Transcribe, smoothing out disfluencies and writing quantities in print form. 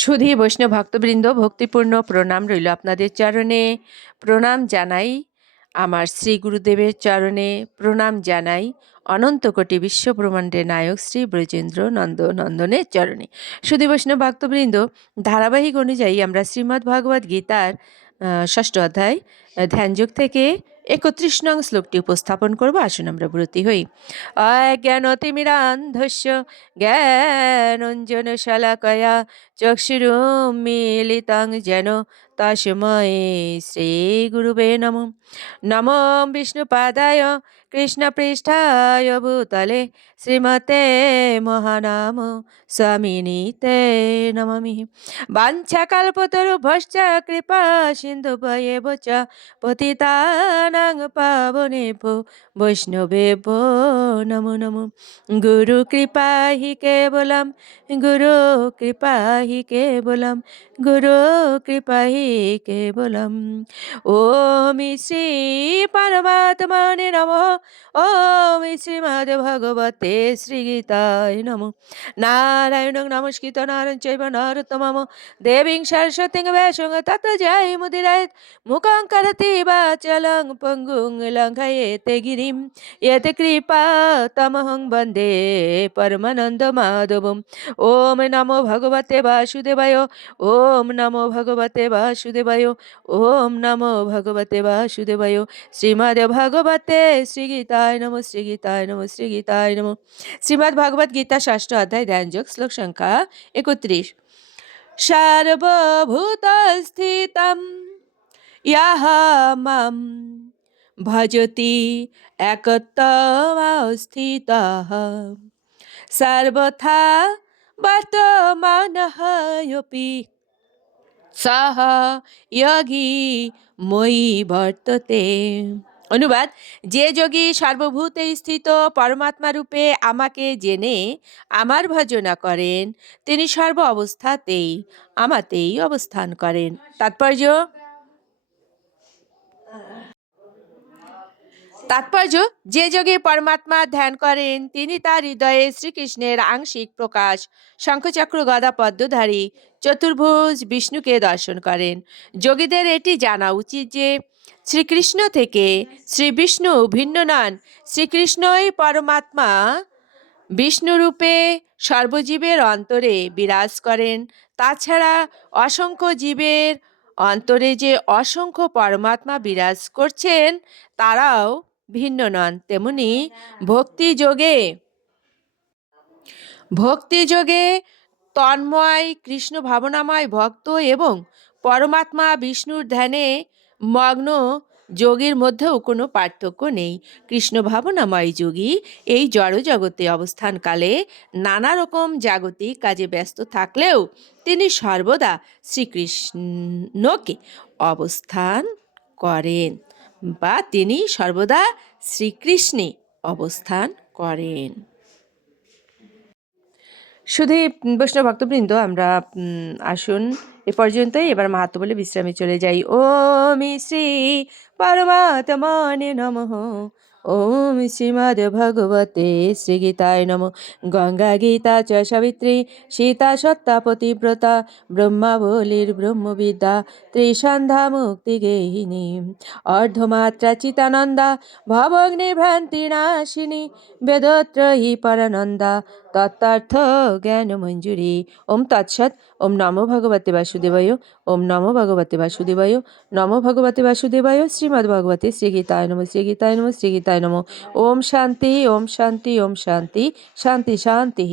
সুধী বৈষ্ণব ভক্তবৃন্দ, ভক্তিপূর্ণ প্রণাম রইল আপনাদের চরণে। প্রণাম জানাই আমার শ্রী গুরুদেবের চরণে, প্রণাম জানাই অনন্ত কোটি বিশ্বব্রহ্মাণ্ডের নায়ক শ্রী ব্রজেন্দ্র নন্দনের চরণে। সুধী বৈষ্ণব ভক্তবৃন্দ, ধারাবাহিক অনুযায়ী আমরা শ্রীমদ্ ভগবদ্ গীতার ষষ্ঠ অধ্যায় ধ্যানযোগ থেকে ৩১ নং শ্লোকটি উপস্থাপন করব। আসুন আমরা ব্রতী হই। অজ্ঞানতিমিরান্ধস্য জ্ঞানঞ্জন শলাকয়া চক্ষুরুন্মীলিতং যেন তস্मै শ্রীগুরুবে নমঃ। নমো বিষ্ণুপাদায় কৃষ্ণপৃষ্ঠায় ভূতলে শ্রীমতে মহানাম স্বামিনীতে নমামি। বাঞ্ছাকল্পতরুভ্যশ্চ কৃপা সিন্ধুভ্যেব চ পতিতানাং পাবনেভ্যো বৈষ্ণবেভ্যো নমো নমঃ। গুরু কৃপা হি কেবলম, গুরু কৃপা হি কেবলম, গুরু কৃপা হি কেবলম। ওম শ্রী পরমাত্মনে নমঃ। ওম শ্রীমদ্ ভগবতে শ্রীগীতায় নমঃ। নারায়ণং নমস্কৃত্য নরং চৈব নরোত্তমং দেবীং সরস্বতীং ব্যাসং ততো জয়মুদীরয়েৎ। মুখং করোতি বাচালং পঙ্গুং লঙ্ঘয়েতে গিরিম यत् कृपा तमहं वन्दे परमानन्दमाधवम्। ओम नमो भगवते वासुदेवाय, ओम नमो भगवते वासुदेवाय, ओम नमो भगवते वासुदेवाय। श्रीमद् भगवते श्रीगीताय नमः, श्रीगीताय नमः, श्रीगीताय नमः। श्रीमद् भगवद गीता षष्ठ अध्याय ध्यानयोग श्लोक संख्या 31। सर्वभूतस्थितं यः मां भजति एकत्वमास्थितः सर्वथा वर्तमानः योऽपि सः योगी मयि वर्तते। অনুবাদ: যে যোগী সর্বভূতে স্থিত পরমাত্মা রূপে আমাকে জেনে আমার ভজনা করেন, তিনি সর্ব অবস্থাতেই আমাতেই অবস্থান করেন। তাৎপর্য: যে যোগী পরমাত্মা ধ্যান করেন, তিনি তার হৃদয়ে শ্রীকৃষ্ণের আংশিক প্রকাশ শঙ্খচক্র গদা পদ্মধারী চতুর্ভুজ বিষ্ণুকে দর্শন করেন। যোগীদের এটি জানা উচিত যে শ্রীকৃষ্ণ থেকে শ্রী বিষ্ণু ভিন্ন নন। শ্রীকৃষ্ণই পরমাত্মা বিষ্ণুরূপে সর্বজীবের অন্তরে বিরাজ করেন। তাছাড়া অসংখ্য জীবের অন্তরে যে অসংখ্য পরমাত্মা বিরাজ করছেন, তারাও ভিন্ন নন। তেমনি ভক্তিযোগে তন্ময় কৃষ্ণ ভাবনাময় ভক্ত এবং পরমাত্মা বিষ্ণুর ধ্যানে মগ্ন যোগীর মধ্যেও কোনো পার্থক্য নেই। কৃষ্ণ ভাবনাময় যোগী এই জড় জগতে অবস্থানকালে নানা রকম জাগতিক কাজে ব্যস্ত থাকলেও তিনি সর্বদা শ্রীকৃষ্ণকে অবস্থান করেন বা তিনি সর্বদা শ্রীকৃষ্ণে অবস্থান করেন। শুধু বৈষ্ণব ভক্তবৃন্দ, আমরা আসুন এ পর্যন্তই। এবার মাহাত্ম্য বলে বিশ্রামে চলে যাই। ওম শ্রী পরমাত্মনে নমঃ। ওম শ্রীমদ্ ভগবতে শ্রীগীতায় নমঃ। গঙ্গা গীতা চ সাবিত্রী সীতা সত্তা পতিব্রতা ব্রহ্মাবলীর ব্রহ্মবিদ্যা ত্রিসন্ধ্যা মুক্তিগেহিনী অর্ধমাত্রা চিতানন্দা ভবগ্নিভ্রান্তি নাশিনী বেদত্রয়ী পরানন্দা তত্ত্বার্থ জ্ঞান মঞ্জুরি। ওম তৎসৎ। ওম নমো ভগবতে বাসুদেবায়। ওম নমো ভগবতে বাসুদেবায়। নমো ভগবতে বাসুদেবায়। শ্রীমদ্ ভগবতে শ্রীগীতায় নমঃ, শ্রীগীতায় নমঃ, শ্রীগীতায় নমঃ। ওম শান্তি, ওম শান্তি, ওম শান্তি, শান্তি শান্তি।